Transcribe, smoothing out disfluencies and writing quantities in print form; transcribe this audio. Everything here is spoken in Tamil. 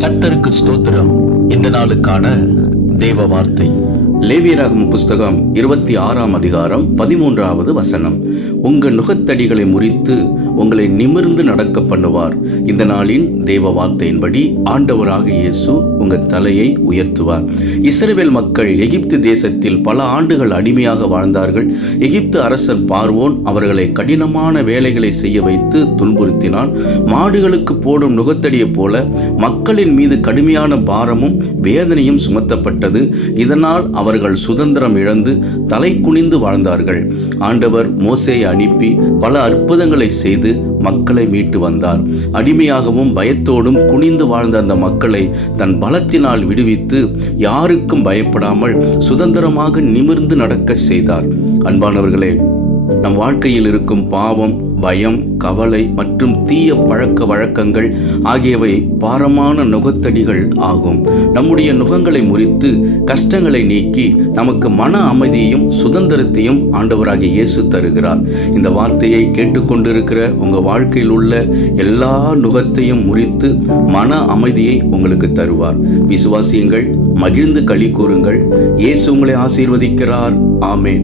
கர்த்தருக்கு ஸ்தோத்திரம். இந்த நாளுக்கான தேவ வார்த்தை லேவியராகமம் புஸ்தகம் 26ஆம் அதிகாரம் 13வது வசனம். உங்கள் நுகத்தடிகளை முறித்து உங்களை நிமிர்ந்து நடக்க பண்ணுவார். இந்த நாளின் தேவ வார்த்தையின்படி ஆண்டவராக இயேசு உங்கள் தலையை உயர்த்துவார். இஸ்ரவேல் மக்கள் எகிப்து தேசத்தில் பல ஆண்டுகள் அடிமையாக வாழ்ந்தார்கள். எகிப்து அரசன் பார்வோன் அவர்களை கடினமான வேலைகளை செய்ய வைத்து துன்புறுத்தினான். மாடுகளுக்கு போடும் நுகத்தடியைப் போல மக்களின் மீது கடுமையான பாரமும் வேதனையும் சுமத்தப்பட்டது. இதனால் அவர்கள் சுதந்திரம் இழந்து தலை குனிந்து வாழ்ந்தார்கள். ஆண்டவர் மோசேயை அனுப்பி பல அற்புதங்களை செய்து மக்களை மீட்டு வந்தார். அடிமையாகவும் பயத்தோடும் குனிந்து வாழ்ந்த அந்த மக்களை தன் பலத்தினால் விடுவித்து யாருக்கும் பயப்படாமல் சுதந்திரமாக நிமிர்ந்து நடக்க செய்தார். அன்பானவர்களே, நம் வாழ்க்கையில் இருக்கும் பாவம், பயம், கவலை மற்றும் தீய பழக்க வழக்கங்கள் ஆகியவை பாரமான நுகத்தடிகள் ஆகும். நம்முடைய நுகங்களை முறித்து கஷ்டங்களை நீக்கி நமக்கு மன அமைதியையும் சுதந்திரத்தையும் ஆண்டவராகிய இயேசு தருகிறார். இந்த வார்த்தையை கேட்டுக்கொண்டிருக்கிற உங்கள் வாழ்க்கையில் உள்ள எல்லா நுகத்தையும் முறித்து மன அமைதியை உங்களுக்கு தருவார். விசுவாசியுங்கள், மகிழ்ந்து களி கூறுங்கள். இயேசு உங்களை ஆசீர்வதிக்கிறார். ஆமென்.